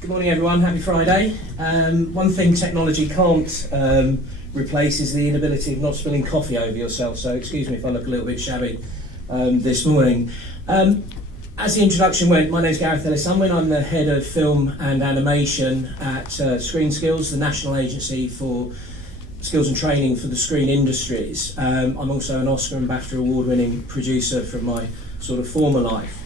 Good morning everyone, happy Friday. One thing technology can't replace is the inability of not spilling coffee over yourself, so excuse me if I look a little bit shabby this morning. As the introduction went, my name is Gareth Ellis-Unwin. I'm the head of film and animation at ScreenSkills, the national agency for skills and training for the screen industries. I'm also an Oscar and BAFTA award-winning producer from my sort of former life.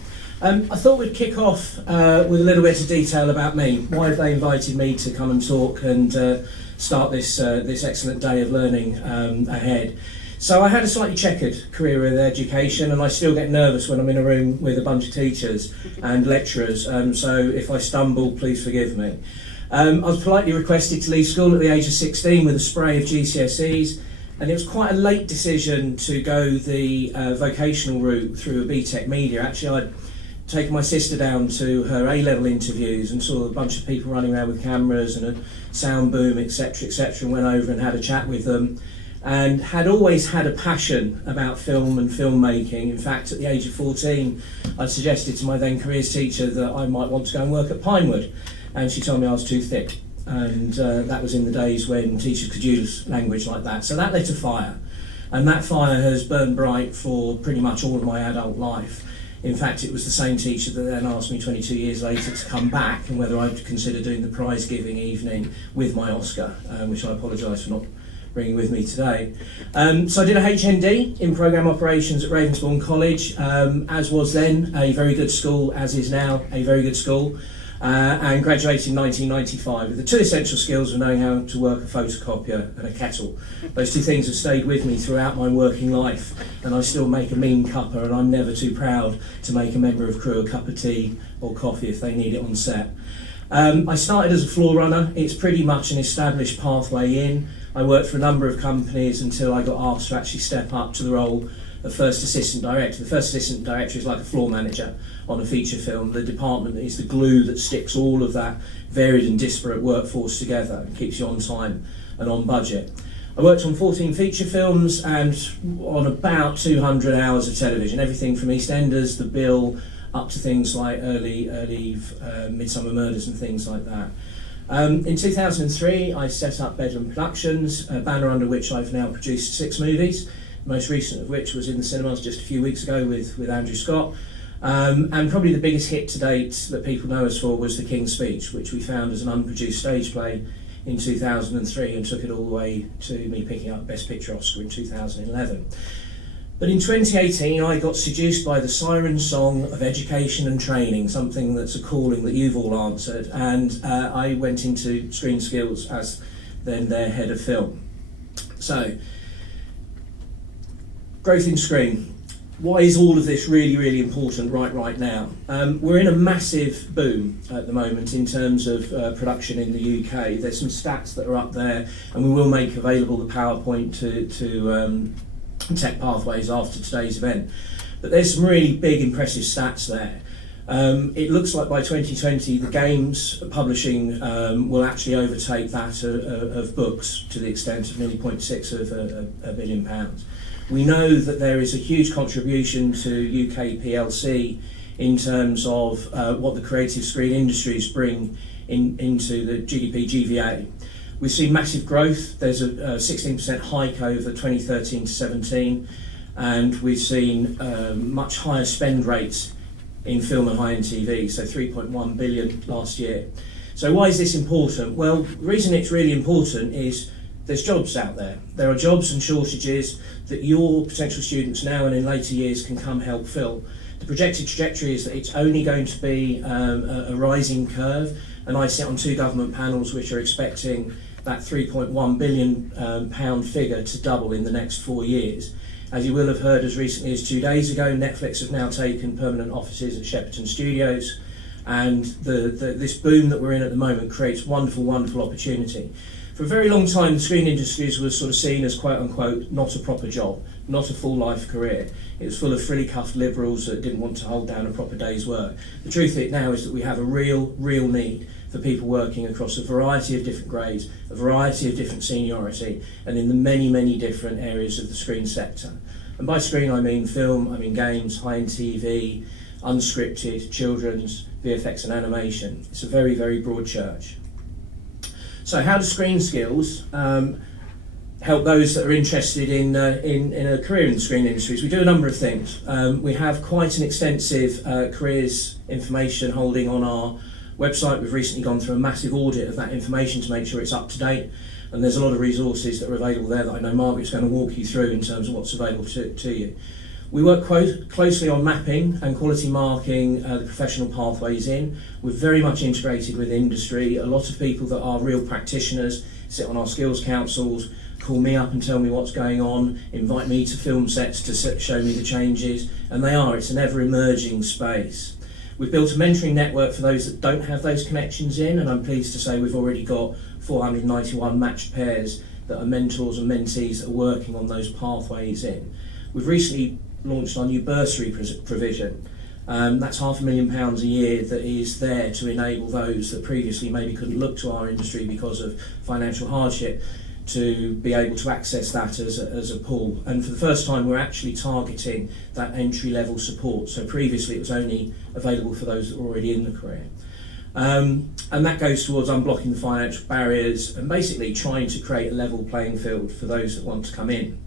I thought we'd kick off with a little bit of detail about me. Why have they invited me to come and talk and start this excellent day of learning ahead? So I had a slightly checkered career with education, and I still get nervous when I'm in a room with a bunch of teachers and lecturers, so if I stumble, please forgive me. I was politely requested to leave school at the age of 16 with a spray of GCSEs, and it was quite a late decision to go the vocational route through a BTEC media. Actually, I'd taken my sister down to her A-level interviews and saw a bunch of people running around with cameras and a sound boom, etc., and went over and had a chat with them, and had always had a passion about film and filmmaking. In fact, at the age of 14, I suggested to my then careers teacher that I might want to go and work at Pinewood, and she told me I was too thick, and that was in the days when teachers could use language like that. So that lit a fire, and that fire has burned bright for pretty much all of my adult life. In fact, it was the same teacher that then asked me 22 years later to come back and whether I'd consider doing the prize giving evening with my Oscar, which I apologise for not bringing with me today. So I did a HND in programme operations at Ravensbourne College, as was then a very good school, as is now a very good school, and graduated in 1995 with the two essential skills of knowing how to work a photocopier and a kettle. Those two things have stayed with me throughout my working life, and I still make a mean cuppa, and I'm never too proud to make a member of crew a cup of tea or coffee if they need it on set. I started as a floor runner. It's pretty much an established pathway in. I worked for a number of companies until I got asked to actually step up to the role of first assistant director. The first assistant director is like a floor manager on a feature film. The department is the glue that sticks all of that varied and disparate workforce together and keeps you on time and on budget. I worked on 14 feature films and on about 200 hours of television, everything from EastEnders, The Bill, up to things like early Midsummer Murders and things like that. In 2003, I set up Bedlam Productions, a banner under which I've now produced 6 movies, the most recent of which was in the cinemas just a few weeks ago with Andrew Scott. And probably the biggest hit to date that people know us for was The King's Speech, which we found as an unproduced stage play in 2003 and took it all the way to me picking up Best Picture Oscar in 2011. But in 2018, I got seduced by the siren song of education and training, something that's a calling that you've all answered, and I went into ScreenSkills as then their head of film. So, growth in screen. Why is all of this really, really important right now? We're in a massive boom at the moment in terms of production in the UK. There's some stats that are up there, and we will make available the PowerPoint to Tech Pathways after today's event. But there's some really big, impressive stats there. It looks like by 2020 the games publishing will actually overtake that of books to the extent of nearly 0.6 of a billion pounds. We know that there is a huge contribution to UK PLC in terms of what the creative screen industries bring into the GDP GVA. We've seen massive growth. There's a 16% hike over 2013 to 17, and we've seen much higher spend rates in film and high-end TV, so 3.1 billion last year. So why is this important? Well, the reason it's really important is there's jobs out there. There are jobs and shortages that your potential students now and in later years can come help fill. The projected trajectory is that it's only going to be a rising curve, and I sit on 2 government panels which are expecting that 3.1 billion pound figure to double in the next 4 years. As you will have heard, as recently as 2 days ago, Netflix have now taken permanent offices at Shepperton Studios, and this boom that we're in at the moment creates wonderful opportunity. For a very long time, the screen industries was sort of seen as quote unquote not a proper job, not a full life career. It was full of frilly cuffed liberals that didn't want to hold down a proper day's work. The truth of it now is that we have a real need for people working across a variety of different grades, a variety of different seniority, and in the many different areas of the screen sector. And by screen I mean film, I mean games, high-end TV, unscripted, children's, VFX and animation. It's a very, very broad church. So how does ScreenSkills help those that are interested in a career in the screen industries? We do a number of things. We have quite an extensive careers information holding on our website. We've recently gone through a massive audit of that information to make sure it's up to date, and there's a lot of resources that are available there that I know Margaret's going to walk you through in terms of what's available to you. We work closely on mapping and quality marking the professional pathways in. We're very much integrated with industry. A lot of people that are real practitioners sit on our skills councils, call me up and tell me what's going on, invite me to film sets to show me the changes, and it's an ever-emerging space. We've built a mentoring network for those that don't have those connections in, and I'm pleased to say we've already got 491 matched pairs that are mentors and mentees that are working on those pathways in. We've recently launched our new bursary provision. That's £500,000 a year that is there to enable those that previously maybe couldn't look to our industry because of financial hardship to be able to access that as a pool. And for the first time, we're actually targeting that entry-level support. So previously, it was only available for those that were already in the career. And that goes towards unblocking the financial barriers and basically trying to create a level playing field for those that want to come in.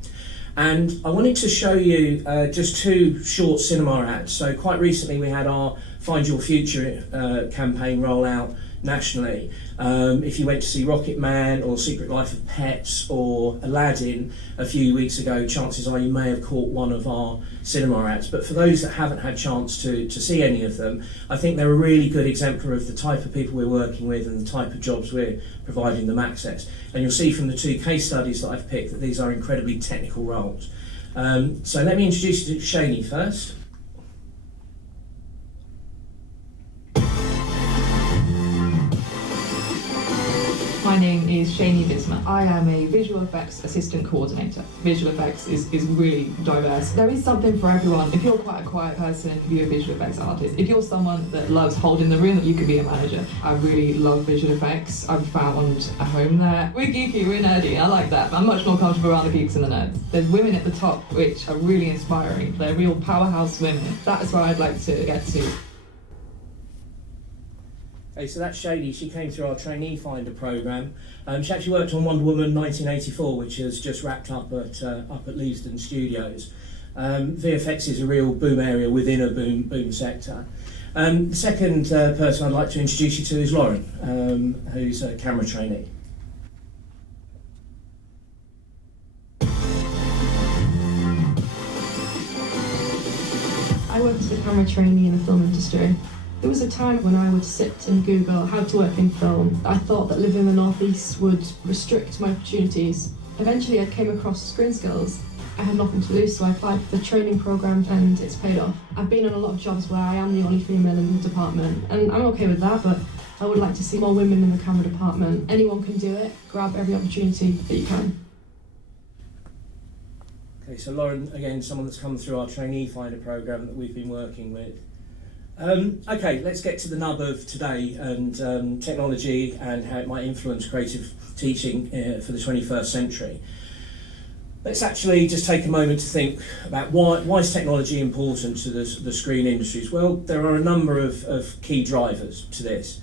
And I wanted to show you just two short cinema ads. So quite recently, we had our Find Your Future campaign roll out nationally. If you went to see Rocket Man or Secret Life of Pets or Aladdin a few weeks ago, chances are you may have caught one of our cinema ads. But for those that haven't had a chance to see any of them, I think they're a really good exemplar of the type of people we're working with and the type of jobs we're providing them access. And you'll see from the two case studies that I've picked that these are incredibly technical roles. So let me introduce you to Shani first. My name is Shani Bisma. I am a visual effects assistant coordinator. Visual effects is really diverse. There is something for everyone. If you're quite a quiet person, you're a visual effects artist. If you're someone that loves holding the room, you could be a manager. I really love visual effects. I've found a home there. We're geeky, we're nerdy, I like that. But I'm much more comfortable around the geeks and the nerds. There's women at the top which are really inspiring. They're real powerhouse women. That is where I'd like to get to. Okay, so that's Shady. She came through our trainee finder programme. She actually worked on Wonder Woman 1984, which has just wrapped up at Leavesden Studios. VFX is a real boom area within a boom sector. The second person I'd like to introduce you to is Lauren, who's a camera trainee. I worked as a camera trainee in the film industry. There was a time when I would sit and Google how to work in film. I thought that living in the Northeast would restrict my opportunities. Eventually I came across ScreenSkills. I had nothing to lose, so I applied for the training programme and it's paid off. I've been on a lot of jobs where I am the only female in the department, and I'm okay with that, but I would like to see more women in the camera department. Anyone can do it. Grab every opportunity that you can. Okay, so Lauren, again, someone that's come through our trainee finder programme that we've been working with. Okay, let's get to the nub of today and technology and how it might influence creative teaching for the 21st century. Let's actually just take a moment to think about why is technology important to the screen industries? Well, there are a number of key drivers to this.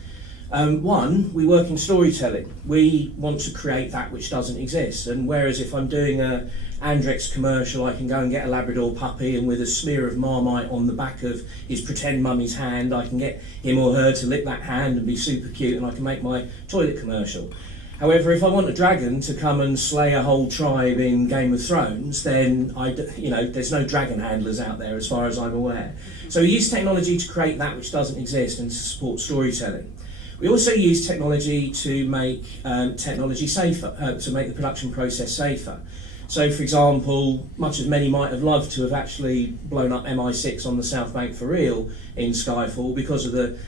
One, we work in storytelling. We want to create that which doesn't exist, and whereas if I'm doing a Andrex commercial, I can go and get a Labrador puppy and with a smear of Marmite on the back of his pretend mummy's hand, I can get him or her to lick that hand and be super cute, and I can make my toilet commercial. However, if I want a dragon to come and slay a whole tribe in Game of Thrones, then there's no dragon handlers out there as far as I'm aware. So we use technology to create that which doesn't exist and to support storytelling. We also use technology to make technology safer, to make the production process safer. So, for example, much as many might have loved to have actually blown up MI6 on the South Bank for real in Skyfall, because of the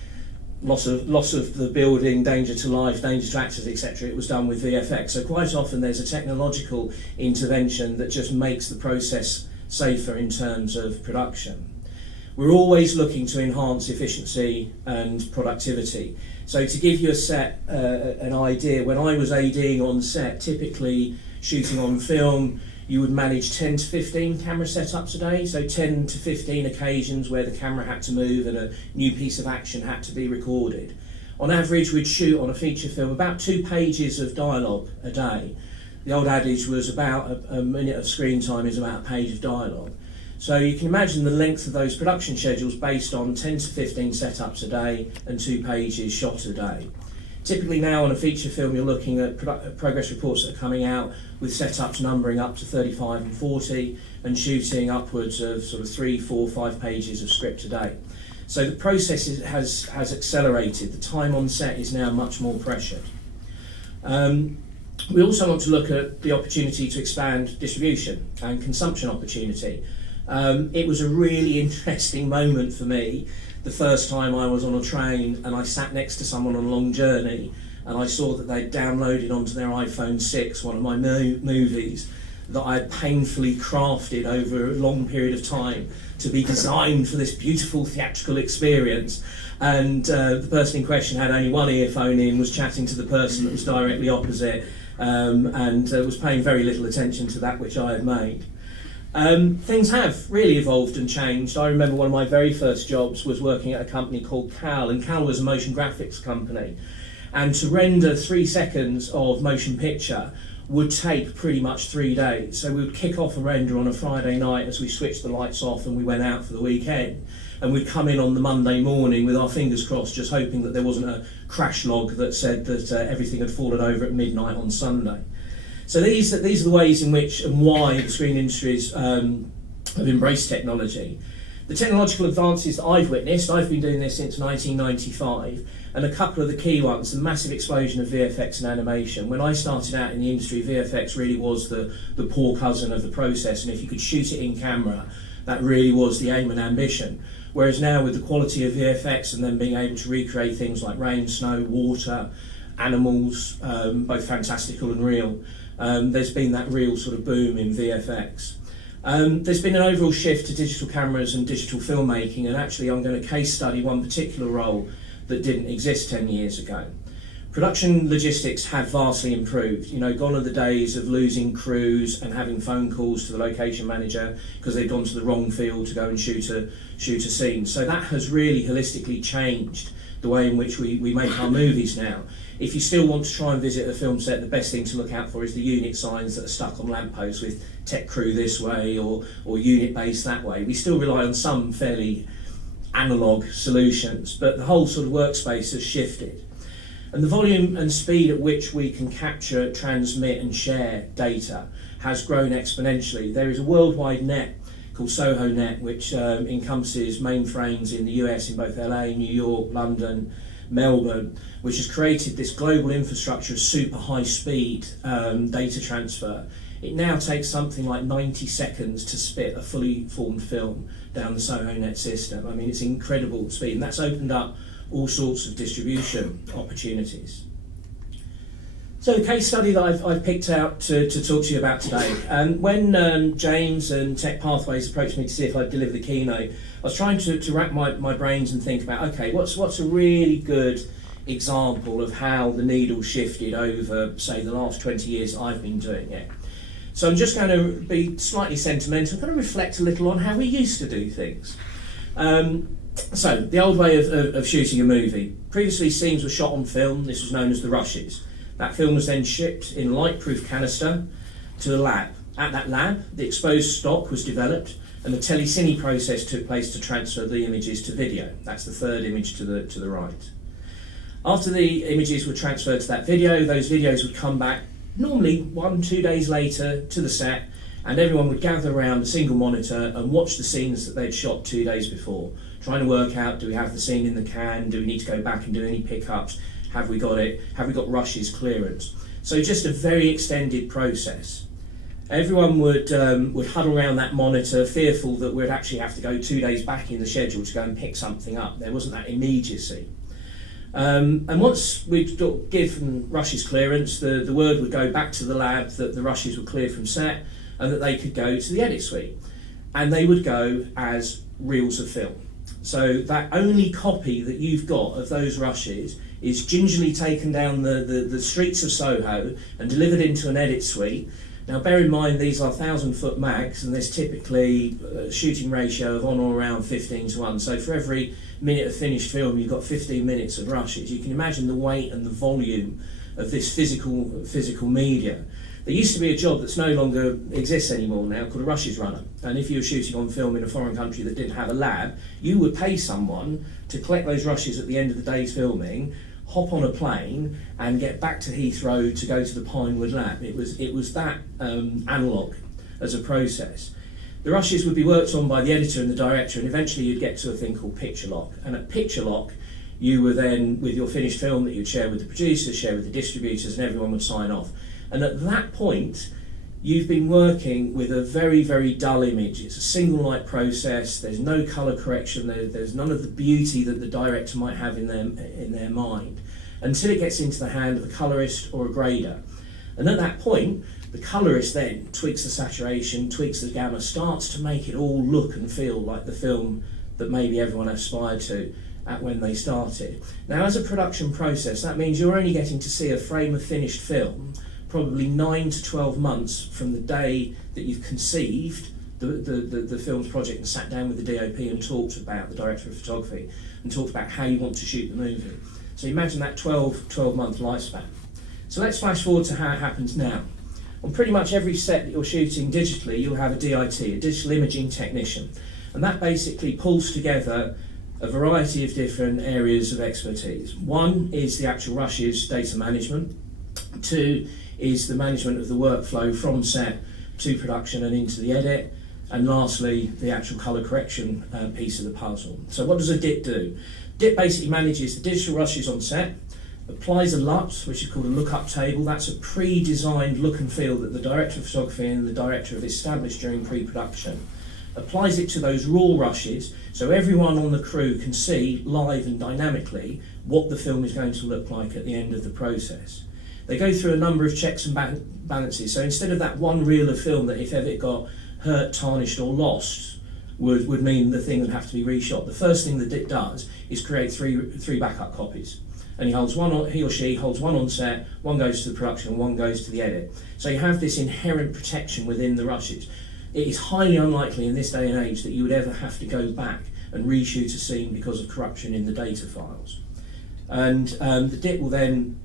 loss of the building, danger to life, danger to actors, etc., it was done with VFX. So quite often there's a technological intervention that just makes the process safer in terms of production. We're always looking to enhance efficiency and productivity. So to give you an idea, when I was ADing on set, typically shooting on film, you would manage 10 to 15 camera setups a day, so 10 to 15 occasions where the camera had to move and a new piece of action had to be recorded. On average, we'd shoot on a feature film about 2 pages of dialogue a day. The old adage was about a minute of screen time is about a page of dialogue. So you can imagine the length of those production schedules based on 10 to 15 setups a day and 2 pages shot a day. Typically now on a feature film you're looking at progress reports that are coming out with setups numbering up to 35 and 40 and shooting upwards of sort of 3, 4, 5 pages of script a day. So the process has accelerated. The time on set is now much more pressured. We also want to look at the opportunity to expand distribution and consumption opportunity. It was a really interesting moment for me the first time I was on a train and I sat next to someone on a long journey and I saw that they'd downloaded onto their iPhone 6 one of my movies that I had painfully crafted over a long period of time to be designed for this beautiful theatrical experience. And the person in question had only one earphone in, was chatting to the person that was directly opposite, and was paying very little attention to that which I had made. Things have really evolved and changed. I remember one of my very first jobs was working at a company called Cal, and Cal was a motion graphics company. And to render 3 seconds of motion picture would take pretty much 3 days. So we would kick off a render on a Friday night as we switched the lights off and we went out for the weekend. And we'd come in on the Monday morning with our fingers crossed, just hoping that there wasn't a crash log that said that everything had fallen over at midnight on Sunday. So these are the ways in which and why the screen industries have embraced technology. The technological advances that I've witnessed, I've been doing this since 1995, and a couple of the key ones, the massive explosion of VFX and animation. When I started out in the industry, VFX really was the poor cousin of the process, and if you could shoot it in camera, that really was the aim and ambition. Whereas now with the quality of VFX and then being able to recreate things like rain, snow, water, animals, both fantastical and real, there's been that real sort of boom in VFX. There's been an overall shift to digital cameras and digital filmmaking, and actually I'm going to case study one particular role that didn't exist 10 years ago. Production logistics have vastly improved. You know, gone are the days of losing crews and having phone calls to the location manager because they've gone to the wrong field to go and shoot a scene. So that has really holistically changed the way in which we make our movies now. If you still want to try and visit a film set, the best thing to look out for is the unit signs that are stuck on lampposts with tech crew this way or unit base that way. We still rely on some fairly analogue solutions, but the whole sort of workspace has shifted. And the volume and speed at which we can capture, transmit and share data has grown exponentially. There is a worldwide net called SoHo-Net, which encompasses mainframes in the US, in both LA, New York, London, Melbourne, which has created this global infrastructure of super high speed data transfer. It now takes something like 90 seconds to spit a fully formed film down the SoHo-Net system. I mean, it's incredible speed, and that's opened up all sorts of distribution opportunities. So the case study that I've picked out to talk to you about today, when James and Tech Pathways approached me to see if I'd deliver the keynote, I was trying to rack my brains and think about, okay, what's a really good example of how the needle shifted over, say, the last 20 years I've been doing it. So I'm just going to be slightly sentimental, kind of reflect a little on how we used to do things. So the old way of shooting a movie. Previously, scenes were shot on film. This was known as the rushes. That film was then shipped in light-proof canister to the lab. At that lab, the exposed stock was developed, and the telecine process took place to transfer the images to video. That's the third image to the right. After the images were transferred to that video, those videos would come back normally 1-2 days later to the set, and everyone would gather around a single monitor and watch the scenes that they'd shot 2 days before, trying to work out, do we have the scene in the can, do we need to go back and do any pickups, have we got it, have we got rushes clearance. So just a very extended process. Everyone would huddle around that monitor, fearful that we'd actually have to go 2 days back in the schedule to go and pick something up. There wasn't that immediacy. And once we'd given rushes clearance, the word would go back to the lab that the rushes were cleared from set and that they could go to the edit suite. And they would go as reels of film. So that only copy that you've got of those rushes is gingerly taken down the streets of Soho and delivered into an edit suite. Now bear in mind these are 1,000-foot mags, and there's typically a shooting ratio of on or around 15:1. So for every minute of finished film you've got 15 minutes of rushes. You can imagine the weight and the volume of this physical media. There used to be a job that's no longer exists anymore now called a rushes runner, and if you were shooting on film in a foreign country that didn't have a lab, you would pay someone to collect those rushes at the end of the day's filming, hop on a plane and get back to Heathrow to go to the Pinewood lab. It was that analogue as a process. The rushes would be worked on by the editor and the director, and eventually you'd get to a thing called picture lock. And at picture lock, you were then, with your finished film that you'd share with the producers, share with the distributors, and everyone would sign off. And at that point, you've been working with a very, very dull image. It's a single light process, there's no colour correction, there's none of the beauty that the director might have in their mind, until it gets into the hand of a colourist or a grader. And at that point, the colourist then tweaks the saturation, tweaks the gamma, starts to make it all look and feel like the film that maybe everyone aspired to at when they started. Now, as a production process, that means you're only getting to see a frame of finished film probably 9 to 12 months from the day that you've conceived the film's project and sat down with the DOP and talked about, the director of photography, and talked about how you want to shoot the movie. So imagine that 12-month lifespan. So let's flash forward to how it happens now. On pretty much every set that you're shooting digitally, you'll have a DIT, a digital imaging technician, and that basically pulls together a variety of different areas of expertise. One is the actual rushes data management. Two is the management of the workflow from set to production and into the edit. And lastly, the actual colour correction piece of the puzzle. So what does a DIT do? DIT basically manages the digital rushes on set, applies a LUT, which is called a lookup table. That's a pre-designed look and feel that the director of photography and the director have established during pre-production. Applies it to those raw rushes, so everyone on the crew can see live and dynamically what the film is going to look like at the end of the process. They go through a number of checks and balances, so instead of that one reel of film that if ever it got hurt, tarnished or lost would mean the thing would have to be reshot, the first thing that it does is create three backup copies. And he or she holds one on set, one goes to the production and one goes to the edit. So you have this inherent protection within the rushes. It is highly unlikely in this day and age that you would ever have to go back and reshoot a scene because of corruption in the data files. And the DIT will then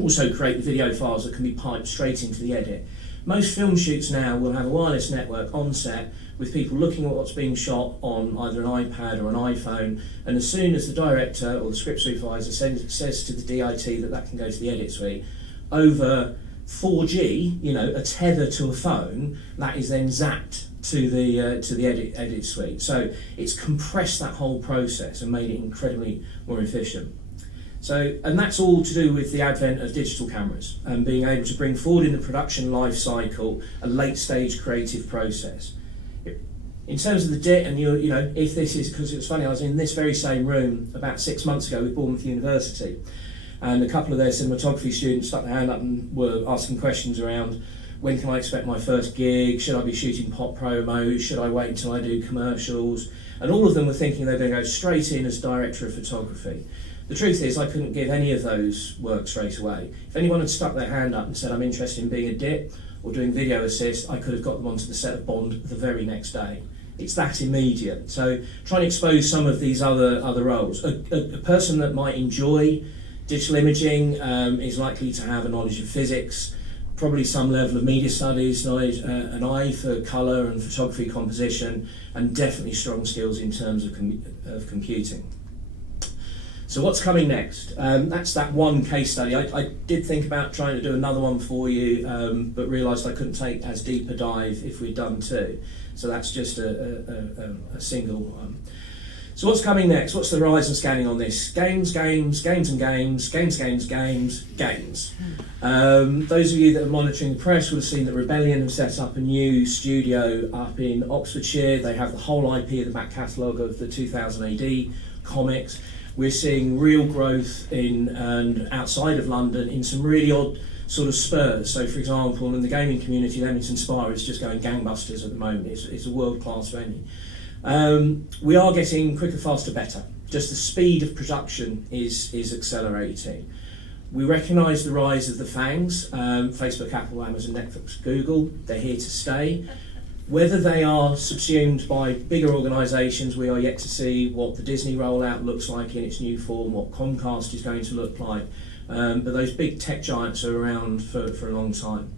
also create the video files that can be piped straight into the edit. Most film shoots now will have a wireless network on set with people looking at what's being shot on either an iPad or an iPhone, and as soon as the director or the script supervisor says to the DIT that can go to the edit suite, over 4G, a tether to a phone, that is then zapped to the edit suite. So it's compressed that whole process and made it incredibly more efficient. So, and that's all to do with the advent of digital cameras and being able to bring forward in the production life cycle a late stage creative process. In terms of the DIT, and if this is, because it was funny, I was in this very same room about 6 months ago with Bournemouth University, and a couple of their cinematography students stuck their hand up and were asking questions around, when can I expect my first gig, should I be shooting pop promos, should I wait until I do commercials, and all of them were thinking they were going to go straight in as director of photography. The truth is I couldn't give any of those work straight away. If anyone had stuck their hand up and said I'm interested in being a DIT or doing video assist, I could have got them onto the set of Bond the very next day. It's that immediate. So try and expose some of these other roles. A person that might enjoy digital imaging is likely to have a knowledge of physics, probably some level of media studies knowledge, an eye for colour and photography composition, and definitely strong skills in terms of computing. So what's coming next? That's that one case study. I did think about trying to do another one for you, but realised I couldn't take as deep a dive if we'd done two. So that's just a single one. So what's coming next? What's the horizon scanning on this? Games. Those of you that are monitoring the press will have seen that Rebellion have set up a new studio up in Oxfordshire. They have the whole IP of the back catalogue of the 2000 AD comics. We're seeing real growth in and outside of London in some really odd sort of spurs. So for example, in the gaming community, Leamington Spa is just going gangbusters at the moment. It's a world-class venue. We are getting quicker, faster, better. Just the speed of production is accelerating. We recognise the rise of the FANGs, Facebook, Apple, Amazon, Netflix, Google. They're here to stay. Whether they are subsumed by bigger organisations, we are yet to see what the Disney rollout looks like in its new form, what Comcast is going to look like. But those big tech giants are around for a long time.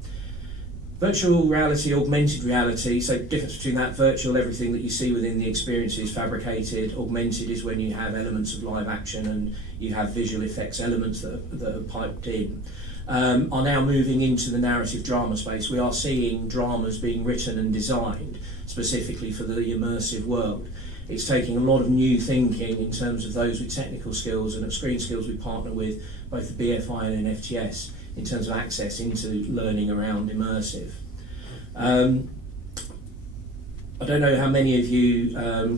Virtual reality, augmented reality, so the difference between that, virtual, everything that you see within the experience is fabricated. Augmented is when you have elements of live action and you have visual effects elements that are piped in. Are now moving into the narrative drama space. We are seeing dramas being written and designed specifically for the immersive world. It's taking a lot of new thinking in terms of those with technical skills, and at ScreenSkills we partner with both the BFI and NFTS in terms of access into learning around immersive. I don't know how many of you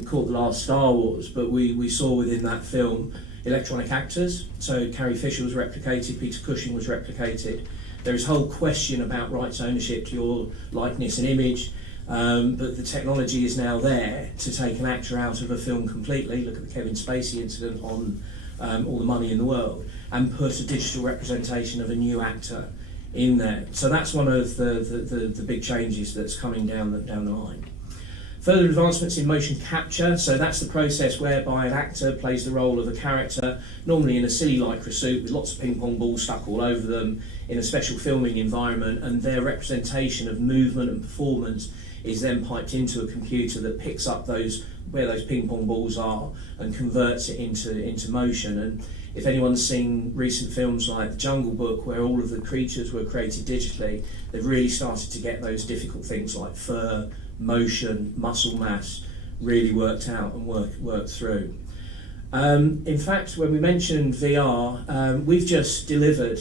caught the last Star Wars, but we saw within that film electronic actors. So Carrie Fisher was replicated, Peter Cushing was replicated. There is a whole question about rights ownership to your likeness and image, but the technology is now there to take an actor out of a film completely. Look at the Kevin Spacey incident on All the Money in the World, and put a digital representation of a new actor in there. So that's one of the big changes that's coming down the line. Further advancements in motion capture, so that's the process whereby an actor plays the role of a character, normally in a silly lycra suit with lots of ping pong balls stuck all over them in a special filming environment, and their representation of movement and performance is then piped into a computer that picks up where those ping pong balls are and converts it into motion. And if anyone's seen recent films like The Jungle Book, where all of the creatures were created digitally, they've really started to get those difficult things like fur, motion, muscle mass really worked out and worked through. In fact, when we mentioned VR, we've just delivered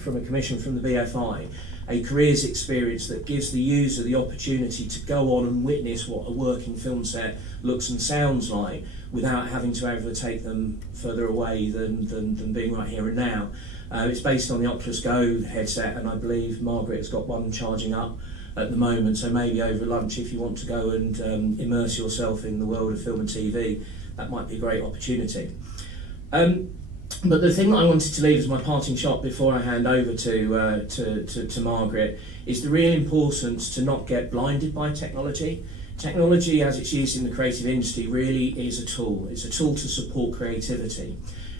from a commission from the BFI a careers experience that gives the user the opportunity to go on and witness what a working film set looks and sounds like without having to ever take them further away than being right here and now. It's based on the Oculus Go headset, and I believe Margaret has got one charging up at the moment, so maybe over lunch if you want to go and immerse yourself in the world of film and TV, that might be a great opportunity. But the thing that I wanted to leave as my parting shot before I hand over to Margaret is the real importance to not get blinded by technology. Technology, as it's used in the creative industry, really is a tool. It's a tool to support creativity.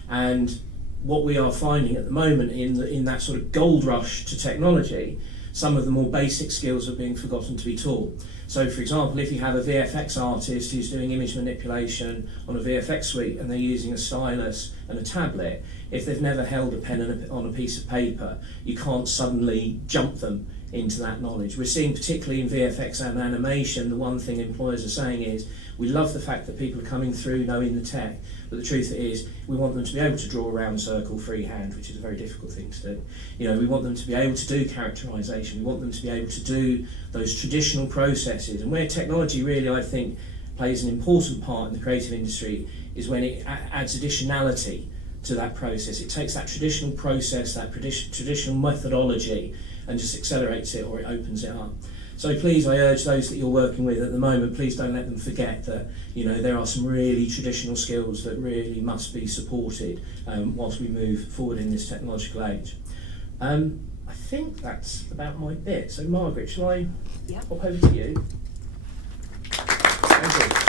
And what we are finding at the moment in that sort of gold rush to technology, some of the more basic skills are being forgotten to be taught. So for example, if you have a VFX artist who's doing image manipulation on a VFX suite and they're using a stylus and a tablet, if they've never held a pen on a piece of paper, you can't suddenly jump them into that knowledge. We're seeing, particularly in VFX and animation, the one thing employers are saying is, we love the fact that people are coming through knowing the tech, but the truth is we want them to be able to draw a round circle freehand, which is a very difficult thing to do. We want them to be able to do characterization, we want them to be able to do those traditional processes, and where technology really, I think, plays an important part in the creative industry is when it adds additionality to that process. It takes that traditional process, that traditional methodology, and just accelerates it, or it opens it up. So please, I urge those that you're working with at the moment, please don't let them forget that there are some really traditional skills that really must be supported whilst we move forward in this technological age. I think that's about my bit. So Margaret, shall I hop over to you? Thank you.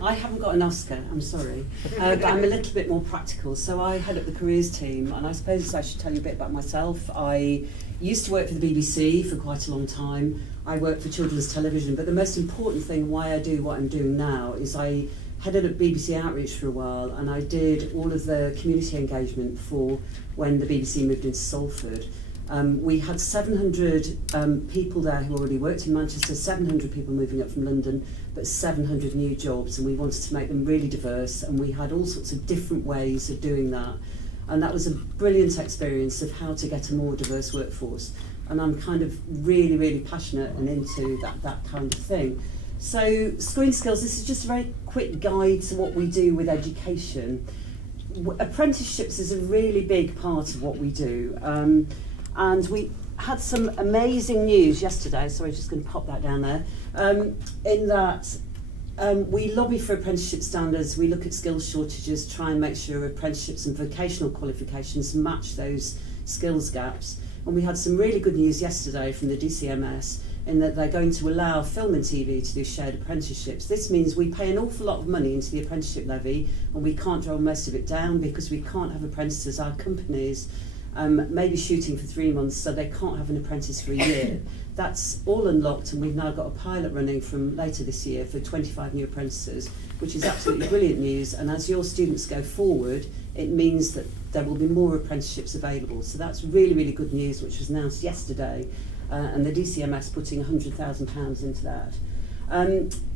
I haven't got an Oscar, I'm sorry, but I'm a little bit more practical. So I head up the careers team, and I suppose I should tell you a bit about myself. I used to work for the BBC for quite a long time. I work for children's television, but the most important thing why I do what I'm doing now is I headed up BBC Outreach for a while, and I did all of the community engagement for when the BBC moved into Salford. We had 700 people there who already worked in Manchester, 700 people moving up from London, but 700 new jobs, and we wanted to make them really diverse, and we had all sorts of different ways of doing that. And that was a brilliant experience of how to get a more diverse workforce. And I'm kind of really, really passionate and into that kind of thing. So ScreenSkills, this is just a very quick guide to what we do with education. Apprenticeships is a really big part of what we do. And we had some amazing news yesterday, sorry, just going to pop that down there, in that we lobby for apprenticeship standards, we look at skills shortages, try and make sure apprenticeships and vocational qualifications match those skills gaps. And we had some really good news yesterday from the DCMS in that they're going to allow film and TV to do shared apprenticeships. This means we pay an awful lot of money into the apprenticeship levy and we can't draw most of it down because we can't have apprentices. Our companies may be shooting for 3 months, so they can't have an apprentice for a year. That's all unlocked, and we've now got a pilot running from later this year for 25 new apprentices, which is absolutely brilliant news. And as your students go forward, it means that there will be more apprenticeships available. So that's really, really good news, which was announced yesterday, and the DCMS putting £100,000 into that.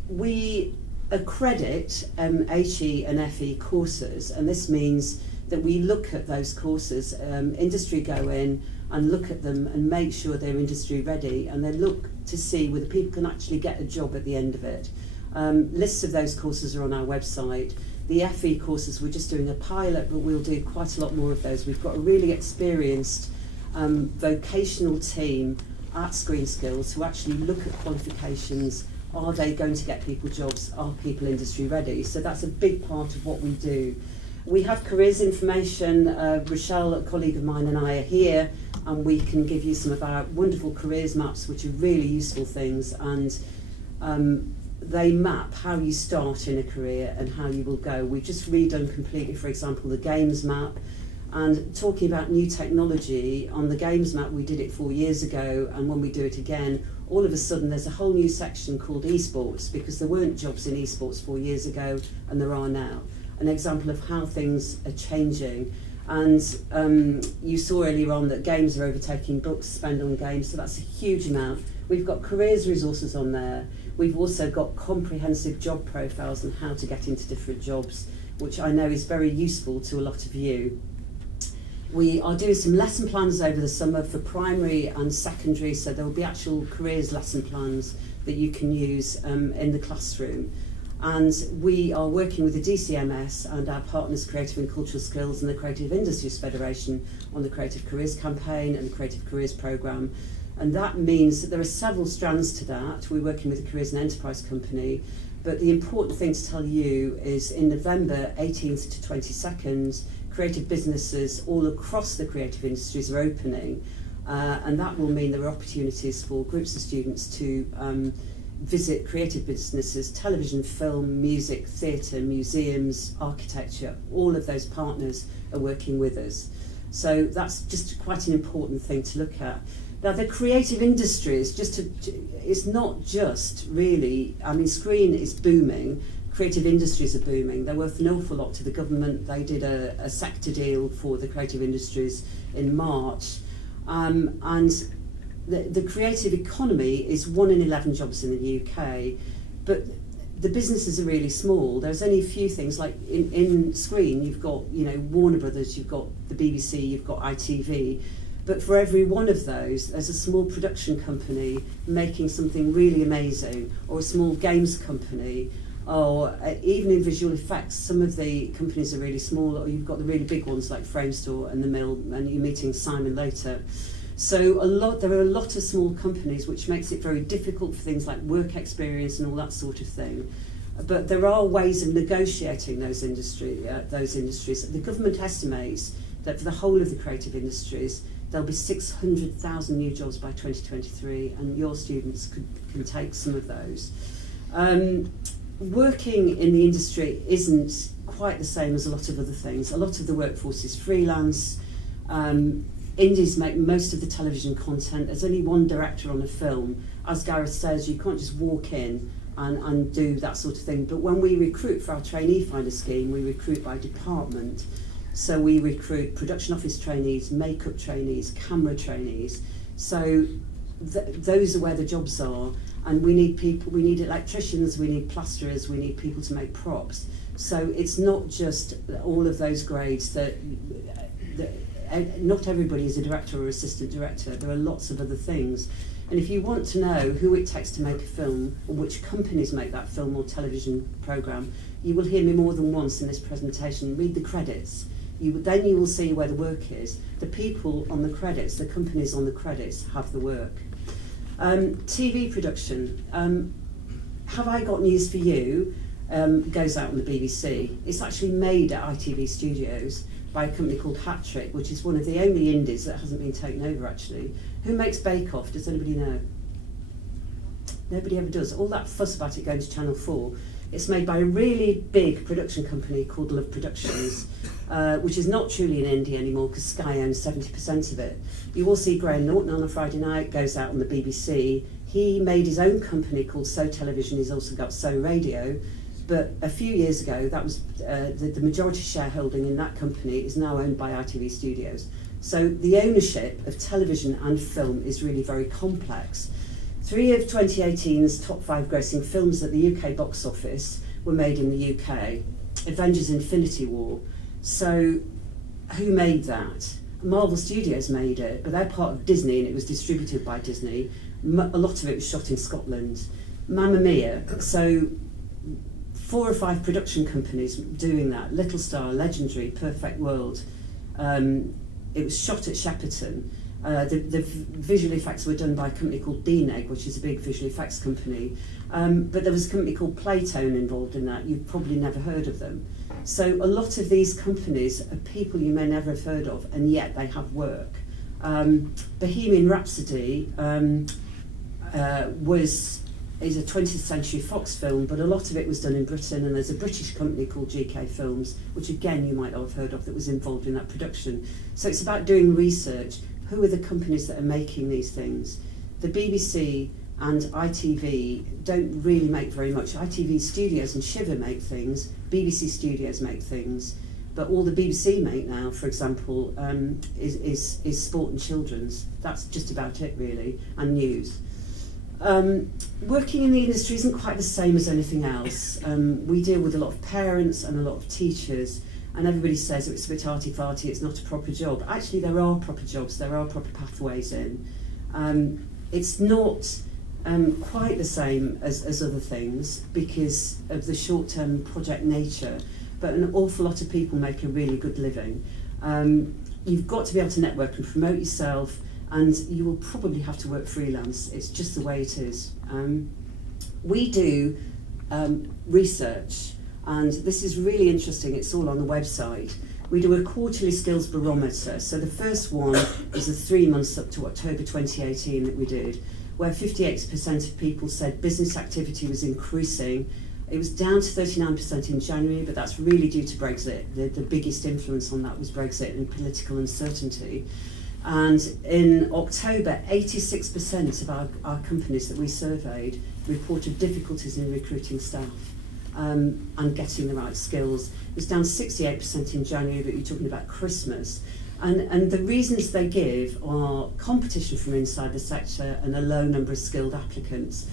We accredit HE and FE courses, and this means that we look at those courses, industry go in and look at them and make sure they're industry ready, and then look to see whether people can actually get a job at the end of it. Lists of those courses are on our website. The FE courses, we're just doing a pilot, but we'll do quite a lot more of those. We've got a really experienced vocational team at ScreenSkills who actually look at qualifications. Are they going to get people jobs? Are people industry ready? So that's a big part of what we do. We have careers information. Rochelle, a colleague of mine, and I are here, and we can give you some of our wonderful careers maps, which are really useful things, and they map how you start in a career and how you will go. We've just redone completely, for example, the games map. And talking about new technology, on the games map, we did it 4 years ago, and when we do it again, all of a sudden there's a whole new section called esports, because there weren't jobs in esports 4 years ago, and there are now. An example of how things are changing. And you saw earlier on that games are overtaking books spent on games, so that's a huge amount. We've got careers resources on there. We've also got comprehensive job profiles on how to get into different jobs, which I know is very useful to a lot of you. We are doing some lesson plans over the summer for primary and secondary, so there will be actual careers lesson plans that you can use in the classroom. And we are working with the DCMS and our partners Creative and Cultural Skills and the Creative Industries Federation on the Creative Careers campaign and the Creative Careers programme. And that means that there are several strands to that. We're working with the Careers and Enterprise Company, but the important thing to tell you is in November 18th to 22nd, creative businesses all across the creative industries are opening, and that will mean there are opportunities for groups of students to visit creative businesses, television, film, music, theatre, museums, architecture. All of those partners are working with us. So that's just quite an important thing to look at. Now the creative industries, it's not just really, I mean, screen is booming, creative industries are booming. They're worth an awful lot to the government. They did a sector deal for the creative industries in March. And the creative economy is 1 in 11 jobs in the UK, but the businesses are really small. There's only a few things, like in screen, you've got, you know, Warner Brothers, you've got the BBC, you've got ITV, but for every one of those, there's a small production company making something really amazing, or a small games company, or even in visual effects, some of the companies are really small, or you've got the really big ones like Framestore and The Mill, and you're meeting Simon later. So there are a lot of small companies, which makes it very difficult for things like work experience and all that sort of thing. But there are ways of negotiating those industries. The government estimates that for the whole of the creative industries, there'll be 600,000 new jobs by 2023, and your students can take some of those. Working in the industry isn't quite the same as a lot of other things. A lot of the workforce is freelance. Indies make most of the television content. There's only one director on a film. As Gareth says, you can't just walk in and do that sort of thing. But when we recruit for our trainee finder scheme, we recruit by department. So we recruit production office trainees, makeup trainees, camera trainees. So those are where the jobs are. And we need people, we need electricians, we need plasterers, we need people to make props. So it's not just all of those grades that not everybody is a director or assistant director. There are lots of other things. And if you want to know who it takes to make a film, or which companies make that film or television programme, you will hear me more than once in this presentation. Read the credits. Then you will see where the work is. The people on the credits, the companies on the credits have the work. TV production. Have I Got News for You goes out on the BBC. It's actually made at ITV Studios by a company called Hat-Trick, which is one of the only indies that hasn't been taken over actually. Who makes Bake Off? Does anybody know? Nobody ever does. All that fuss about it going to Channel 4. It's made by a really big production company called Love Productions, which is not truly an indie anymore because Sky owns 70% of it. You will see Graham Norton on a Friday night, goes out on the BBC. He made his own company called So Television. He's also got So Radio. But a few years ago, that was the majority shareholding in that company is now owned by ITV Studios. So the ownership of television and film is really very complex. 3 of 2018's top 5 grossing films at the UK box office were made in the UK. Avengers Infinity War. So who made that? Marvel Studios made it, but they're part of Disney and it was distributed by Disney. A lot of it was shot in Scotland. Mamma Mia. So 4 or 5 production companies doing that. Little Star, Legendary, Perfect World. It was shot at Shepperton. The visual effects were done by a company called DNEG, which is a big visual effects company. But there was a company called Playtone involved in that. You've probably never heard of them. So a lot of these companies are people you may never have heard of, and yet they have work. Bohemian Rhapsody is a 20th Century Fox film, but a lot of it was done in Britain, and there's a British company called GK Films, which again you might not have heard of, that was involved in that production. So it's about doing research. Who are the companies that are making these things? The BBC and ITV don't really make very much. ITV Studios and Shiver make things, BBC Studios make things, but all the BBC make now, for example, is sport and children's. That's just about it really, and news. Working in the industry isn't quite the same as anything else. We deal with a lot of parents and a lot of teachers, and everybody says it's a bit arty-farty, it's not a proper job. Actually, there are proper jobs, there are proper pathways in. It's not quite the same as other things because of the short-term project nature, but an awful lot of people make a really good living. You've got to be able to network and promote yourself, and you will probably have to work freelance. It's just the way it is. We do research, and this is really interesting. It's all on the website. We do a quarterly skills barometer. So the first one is the 3 months up to October 2018 that we did, where 58% of people said business activity was increasing. It was down to 39% in January, but that's really due to Brexit. The biggest influence on that was Brexit and political uncertainty. And in October, 86% of our companies that we surveyed reported difficulties in recruiting staff and getting the right skills. It was down 68% in January, but you're talking about Christmas. And the reasons they give are competition from inside the sector and a low number of skilled applicants.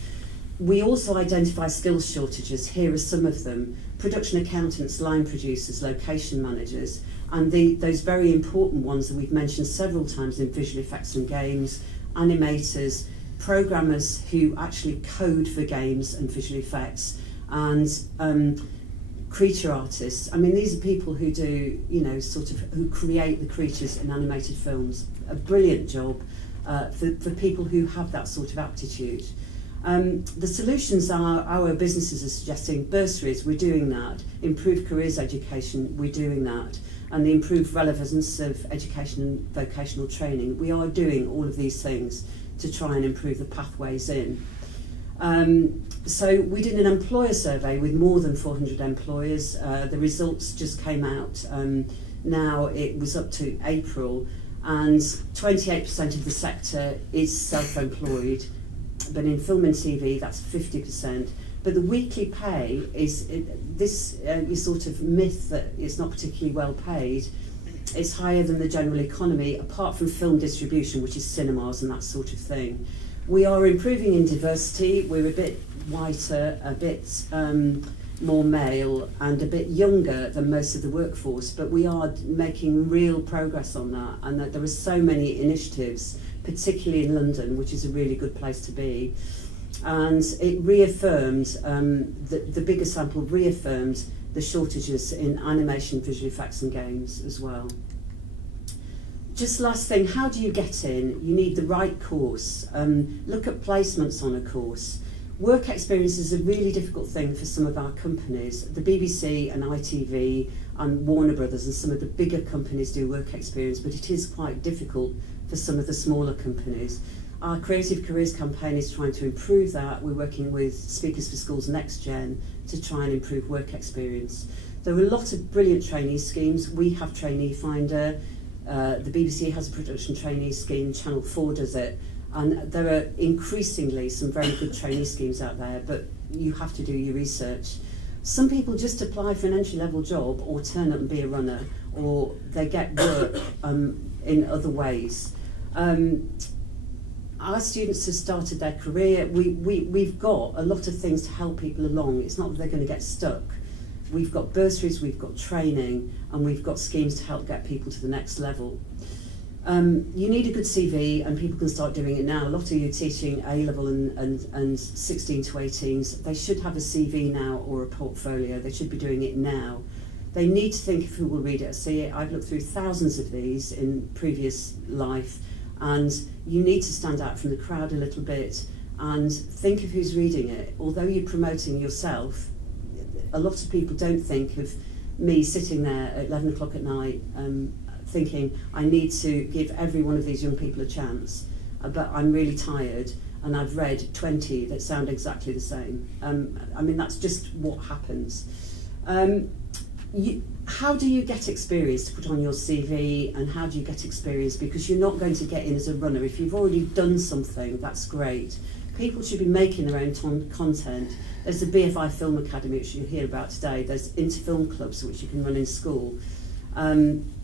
We also identify skills shortages. Here are some of them: production accountants, line producers, location managers, and those very important ones that we've mentioned several times in visual effects and games, animators, programmers who actually code for games and visual effects, and creature artists. I mean, these are people who do, who create the creatures in animated films. A brilliant job for people who have that sort of aptitude. The solutions are, our businesses are suggesting bursaries, we're doing that. Improved careers education, we're doing that. And the improved relevance of education and vocational training. We are doing all of these things to try and improve the pathways in. So we did an employer survey with more than 400 employers. The results just came out. Now it was up to April, and 28% of the sector is self-employed. But in film and TV, that's 50%. But the weekly pay is this sort of myth that it's not particularly well paid. It's higher than the general economy, apart from film distribution, which is cinemas and that sort of thing. We are improving in diversity. We're a bit whiter, a bit more male, and a bit younger than most of the workforce. But we are making real progress on that, and that there are so many initiatives, particularly in London, which is a really good place to be. And it reaffirmed, the bigger sample reaffirmed the shortages in animation, visual effects and games as well. Just last thing, how do you get in? You need the right course. Look at placements on a course. Work experience is a really difficult thing for some of our companies. The BBC and ITV and Warner Brothers and some of the bigger companies do work experience, but it is quite difficult for some of the smaller companies. Our Creative Careers campaign is trying to improve that. We're working with Speakers for Schools Next Gen to try and improve work experience. There are a lot of brilliant trainee schemes. We have Trainee Finder. The BBC has a production trainee scheme. Channel 4 does it. And there are increasingly some very good trainee schemes out there, but you have to do your research. Some people just apply for an entry-level job or turn up and be a runner, or they get work in other ways. Our students have started their career. We've got a lot of things to help people along. It's not that they're going to get stuck. We've got bursaries, we've got training, and we've got schemes to help get people to the next level. You need a good CV, and people can start doing it now. A lot of you teaching A-level and 16 to 18s, they should have a CV now or a portfolio. They should be doing it now. They need to think of who will read it or see it. I've looked through thousands of these in previous life, and you need to stand out from the crowd a little bit and think of who's reading it. Although you're promoting yourself, a lot of people don't think of me sitting there at 11 o'clock at night thinking I need to give every one of these young people a chance, but I'm really tired and I've read 20 that sound exactly the same. I mean, that's just what happens. How do you get experience to put on your CV, and how do you get experience? Because you're not going to get in as a runner. If you've already done something, that's great. People should be making their own content. There's the BFI Film Academy, which you'll hear about today. There's inter-film clubs, which you can run in school.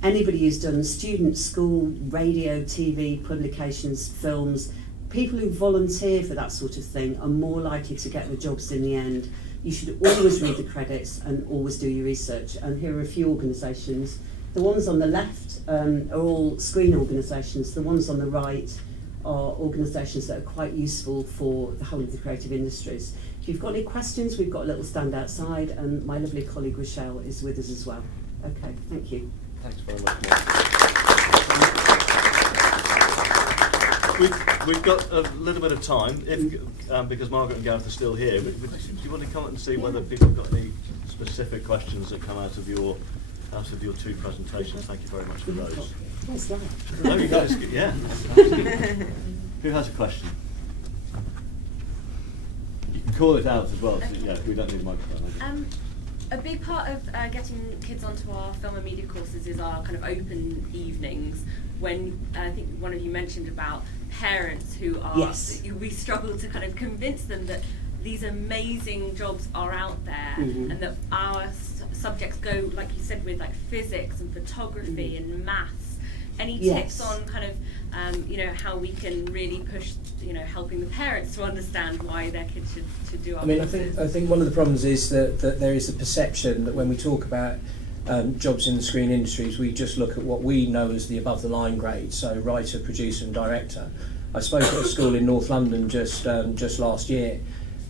Anybody who's done student, school, radio, TV, publications, films, people who volunteer for that sort of thing are more likely to get the jobs in the end. You should always read the credits and always do your research. And here are a few organisations. The ones on the left are all screen organisations. The ones on the right are organisations that are quite useful for the whole of the creative industries. If you've got any questions, we've got a little stand outside, and my lovely colleague Rochelle is with us as well. Okay, thank you. Thanks very much, Mark. We've got a little bit of time, because Margaret and Gareth are still here. Do you want to comment and see whether people have got any specific questions that come out of your two presentations? Thank you very much for those. What's that? No, you guys, yeah. Who has a question? You can call it out as well. So, yeah, we don't need a microphone. A big part of getting kids onto our film and media courses is our kind of open evenings, when I think one of you mentioned about parents who are, yes. We struggle to kind of convince them that these amazing jobs are out there, and that our subjects go, like you said, with like physics and photography and maths. Any tips on kind of, how we can really push, helping the parents to understand why their kids should do our courses? I think one of the problems is that there is the perception that when we talk about jobs in the screen industries, we just look at what we know as the above the line grade, so writer, producer and director. I spoke at a school in North London just last year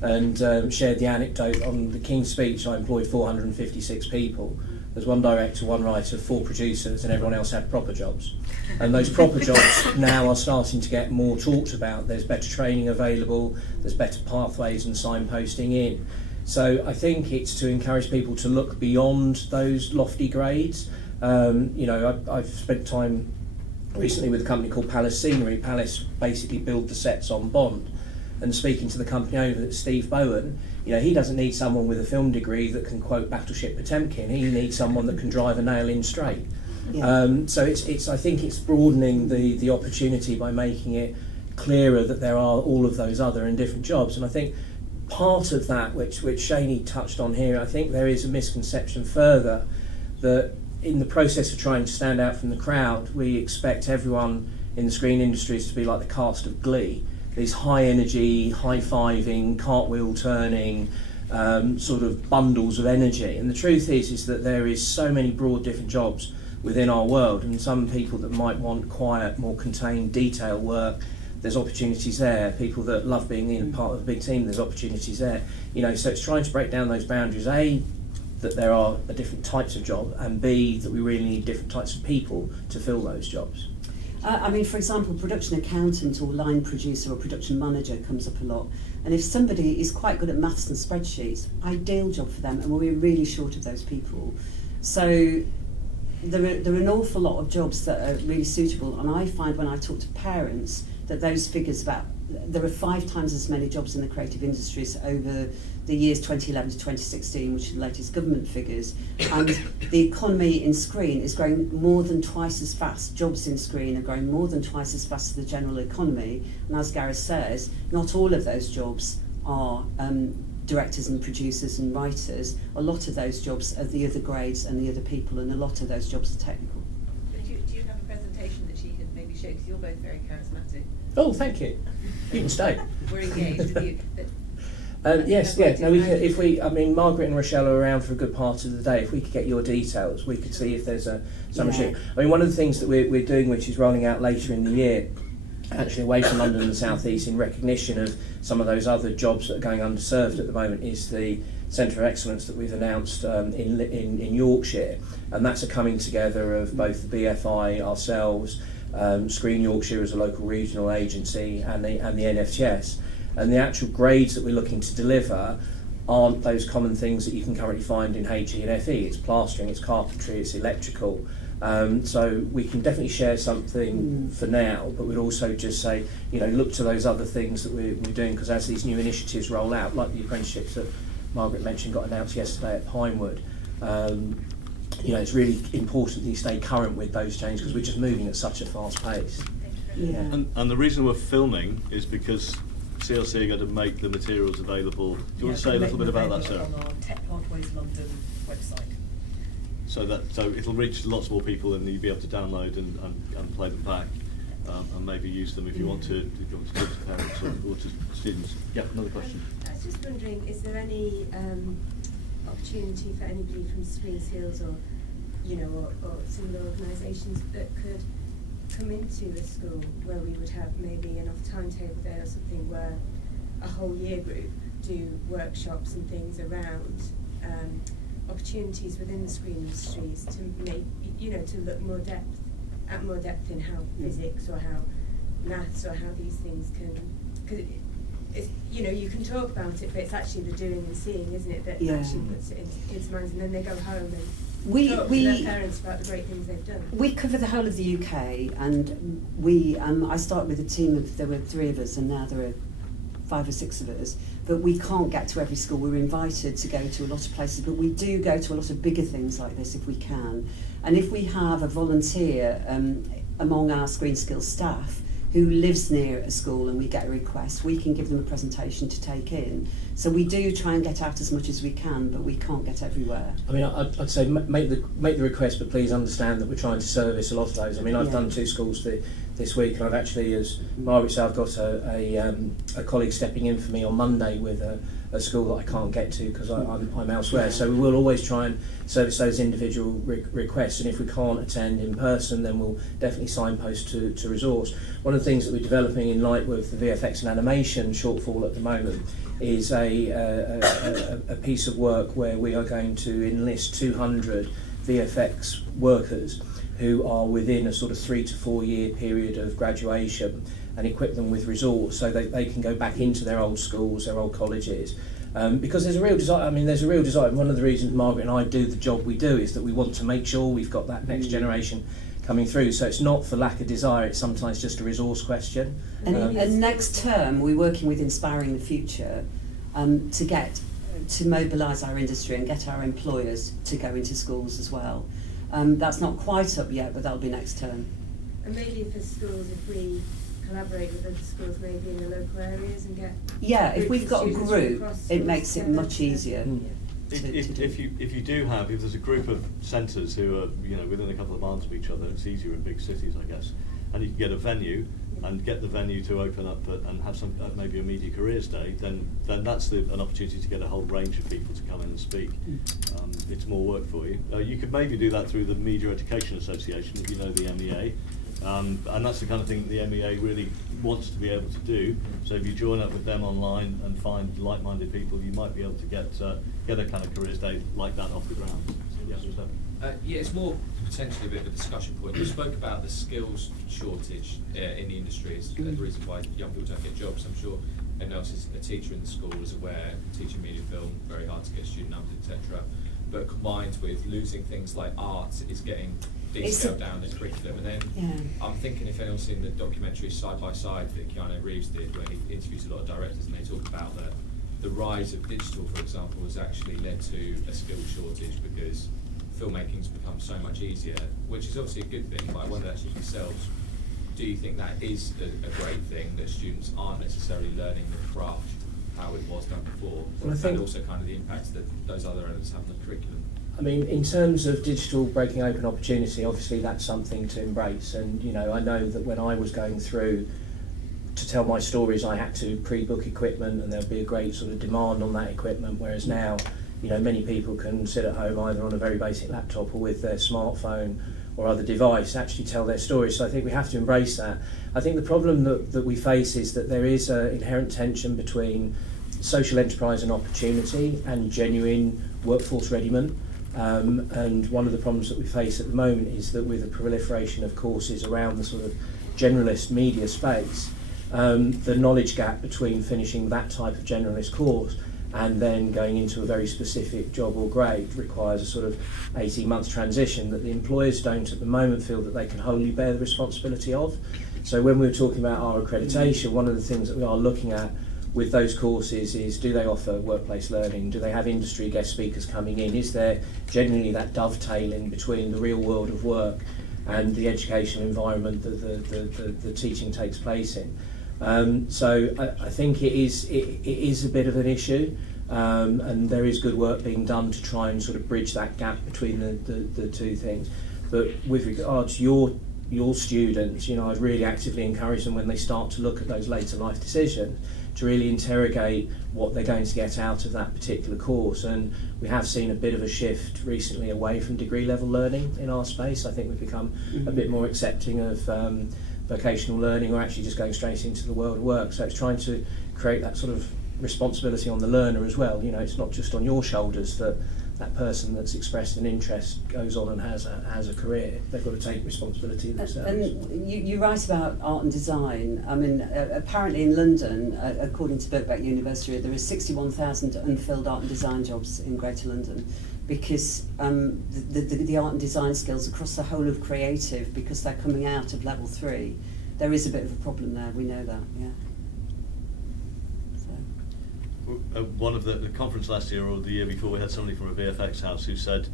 and shared the anecdote on the King's Speech. I employed 456 people. There's one director, one writer, 4 producers, and everyone else had proper jobs. And those proper jobs now are starting to get more talked about. There's better training available, there's better pathways and signposting in. So I think it's to encourage people to look beyond those lofty grades. I've spent time recently with a company called Palace Scenery. Palace basically build the sets on Bond. And speaking to the company owner, Steve Bowen, he doesn't need someone with a film degree that can quote Battleship Potemkin. He needs someone that can drive a nail in straight. Yeah. So I think it's broadening the opportunity by making it clearer that there are all of those other and different jobs. And I think part of that, which Shani touched on here, I think there is a misconception further that in the process of trying to stand out from the crowd, we expect everyone in the screen industries to be like the cast of Glee. These high energy, high-fiving, cartwheel turning, sort of bundles of energy. And the truth is that there is so many broad different jobs within our world, and some people that might want quiet, more contained, detail work, there's opportunities there. People that love being in part of a big team, there's opportunities there. So it's trying to break down those boundaries. A, that there are different types of job, and B, that we really need different types of people to fill those jobs. I mean, for example, production accountant or line producer or production manager comes up a lot. And if somebody is quite good at maths and spreadsheets, ideal job for them, and we're really short of those people. So there are an awful lot of jobs that are really suitable, and I find when I talk to parents that those figures about, there are 5 times as many jobs in the creative industries over the years 2011 to 2016, which are the latest government figures, and the economy in screen is growing more than twice as fast. Jobs in screen are growing more than twice as fast as the general economy, and as Gareth says, not all of those jobs are directors and producers and writers. A lot of those jobs are the other grades and the other people, and a lot of those jobs are technical. Do you have a presentation that she could maybe show, because you're both very charismatic? Oh, thank you. You can stay. We're engaged with you. Yes, yeah. No, if we, I mean, Margaret and Rochelle are around for a good part of the day. If we could get your details, we could see if there's some machine. I mean, one of the things that we're doing, which is rolling out later in the year, actually away from London and the South East, in recognition of some of those other jobs that are going underserved at the moment, is the Centre of Excellence that we've announced in Yorkshire, and that's a coming together of both the BFI, ourselves, Screen Yorkshire as a local regional agency, and the NFTS. And the actual grades that we're looking to deliver aren't those common things that you can currently find in HE and FE. It's plastering, it's carpentry, it's electrical. So we can definitely share something for now, but we'd also just say, you know, look to those other things that we're doing, because as these new initiatives roll out, like the apprenticeships that Margaret mentioned got announced yesterday at Pinewood, you know, it's really important that you stay current with those changes, because we're just moving at such a fast pace. Yeah. And the reason we're filming is because CLC are going to make the materials available. Do you want to say a little bit about that, Sarah? On our Tech Pathways London website. So it'll reach lots more people, and you'll be able to download and play them back, and maybe use them if you want to talk to parents or to students. Yeah, another question. I was just wondering, is there any opportunity for anybody from ScreenSkills or similar organisations that could come into a school where we would have maybe enough timetable there or something, where a whole year group do workshops and things around opportunities within the screen industries to make, to look more depth in how physics or how maths or how these things can, because it's, you can talk about it, but it's actually the doing and seeing, isn't it, that actually puts it into kids' minds, and then they go home and talk to their parents about the great things they've done. We cover the whole of the UK, and I started with a team of, there were 3 of us, and now there are 5 or 6 of us, but we can't get to every school. We're invited to go to a lot of places, but we do go to a lot of bigger things like this if we can. And if we have a volunteer among our ScreenSkills staff who lives near a school and we get a request, we can give them a presentation to take in. So we do try and get out as much as we can, but we can't get everywhere. I mean, I'd say make the request, but please understand that we're trying to service a lot of those. I mean, I've done 2 schools this week, and I've actually, as Margaret said, I've got a colleague stepping in for me on Monday with a school that I can't get to because I'm elsewhere. So we will always try and service those individual requests, and if we can't attend in person, then we'll definitely signpost to resource. One of the things that we're developing in light with the VFX and animation shortfall at the moment is a piece of work where we are going to enlist 200 VFX workers who are within a sort of 3 to 4 year period of graduation, and equip them with resource so that they can go back into their old schools, their old colleges. Because there's a real desire, and one of the reasons Margaret and I do the job we do is that we want to make sure we've got that next generation coming through. So it's not for lack of desire, it's sometimes just a resource question. And next term, we're working with Inspiring the Future to mobilise our industry and get our employers to go into schools as well. That's not quite up yet, but that'll be next term. And maybe for schools, if we collaborate with other schools maybe in the local areas and get... Yeah, if we've got a group, it makes it much easier. If there's a group of centres who are within a couple of miles of each other, it's easier in big cities, I guess, and you can get a venue and get the venue to open up and have some maybe a media careers day, then that's an opportunity to get a whole range of people to come in and speak. It's more work for you. You could maybe do that through the Media Education Association, if you know the MEA. And that's the kind of thing that the MEA really wants to be able to do. So if you join up with them online and find like-minded people, you might be able to get a kind of careers day like that off the ground. So, it's more potentially a bit of a discussion point. You spoke about the skills shortage in the industry as the reason why young people don't get jobs. I'm sure anyone else is a teacher in the school is aware, teaching media film, very hard to get student numbers, etc. But combined with losing things like art is getting detailed down the curriculum. And then I'm thinking if anyone's seen the documentary Side by Side that Keanu Reeves did, where he interviews a lot of directors and they talk about the rise of digital, for example, has actually led to a skill shortage because filmmaking's become so much easier, which is obviously a good thing, but I wonder actually yourselves, do you think that is a great thing, that students aren't necessarily learning the craft how it was done before, and also kind of the impact that those other elements have on the curriculum? I mean, in terms of digital breaking open opportunity, obviously that's something to embrace. And, you know, I know that when I was going through to tell my stories, I had to pre-book equipment and there'd be a great sort of demand on that equipment, whereas now, you know, many people can sit at home either on a very basic laptop or with their smartphone or other device, actually tell their stories. So I think we have to embrace that. I think the problem that we face is that there is an inherent tension between social enterprise and opportunity and genuine workforce readiness. And one of the problems that we face at the moment is that with the proliferation of courses around the sort of generalist media space, the knowledge gap between finishing that type of generalist course and then going into a very specific job or grade requires a sort of 18-month transition that the employers don't at the moment feel that they can wholly bear the responsibility of. So when we're talking about our accreditation, one of the things that we are looking at with those courses is, do they offer workplace learning? Do they have industry guest speakers coming in? Is there genuinely that dovetailing between the real world of work and the educational environment that the teaching takes place in? So I think it is a bit of an issue, and there is good work being done to try and sort of bridge that gap between the two things. But with regards to your students, you know, I'd really actively encourage them when they start to look at those later life decisions to really interrogate what they're going to get out of that particular course. And we have seen a bit of a shift recently away from degree level learning in our space. I think we've become a bit more accepting of vocational learning, or actually just going straight into the world of work. So it's trying to create that sort of responsibility on the learner as well. You know, it's not just on your shoulders that that person that's expressed an interest goes on and has a career. They've got to take responsibility themselves. And you write about art and design. I mean, apparently in London, according to Birkbeck University, there are 61,000 unfilled art and design jobs in Greater London, because the art and design skills across the whole of creative, because they're coming out of level 3, there is a bit of a problem there. We know that, yeah. One of the conference last year or the year before, we had somebody from a VFX house who said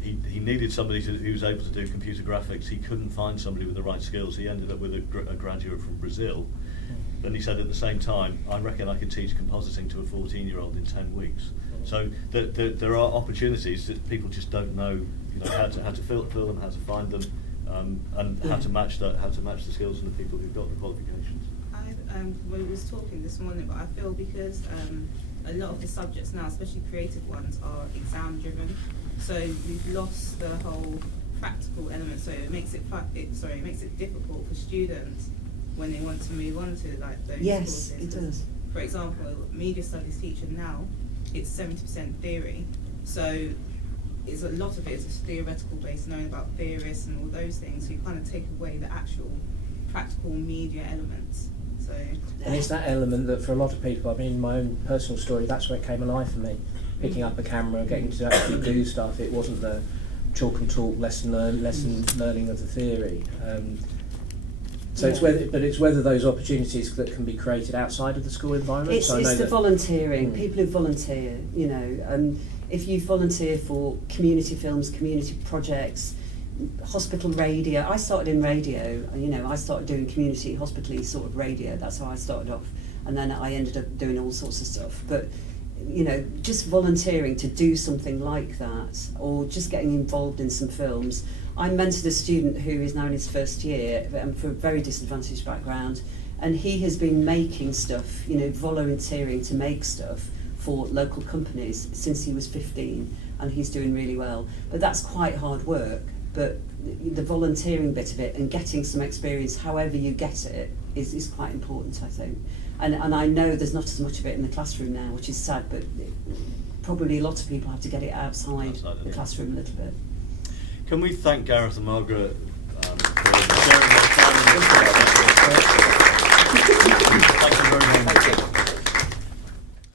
he needed somebody who was able to do computer graphics. He couldn't find somebody with the right skills. He ended up with a graduate from Brazil. Then he said at the same time, I reckon I could teach compositing to a 14-year-old in 10 weeks. So there are opportunities that people just don't know, you know, how to fill them, how to find them, and how to match the skills and the people who've got the qualifications. We was talking this morning, but I feel because a lot of the subjects now, especially creative ones, are exam driven, so we've lost the whole practical element. So it makes it difficult for students when they want to move on to like those courses. Yes, it does. For example, media studies teacher now, it's 70% theory, so it's a lot of it is theoretical based, knowing about theorists and all those things. So you kind of take away the actual practical media elements. So. And it's that element that for a lot of people, I mean, my own personal story, that's where it came alive for me. Picking up a camera, getting to actually do stuff. It wasn't the chalk and talk lesson learning of the theory. So it's whether those opportunities that can be created outside of the school environment. It's the volunteering, people who volunteer, you know. If you volunteer for community films, community projects, hospital radio. I started in radio, you know, I started doing community hospital-y sort of radio. That's how I started off, and then I ended up doing all sorts of stuff. But you know, just volunteering to do something like that, or just getting involved in some films. I mentored a student who is now in his first year, from a very disadvantaged background, and he has been making stuff, you know, volunteering to make stuff for local companies since he was 15, and he's doing really well. But that's quite hard work. But the volunteering bit of it and getting some experience, however you get it, is quite important, I think. And I know there's not as much of it in the classroom now, which is sad, but probably a lot of people have to get it outside the classroom a little bit. Can we thank Gareth and Margaret for sharing their time? Thank you very much.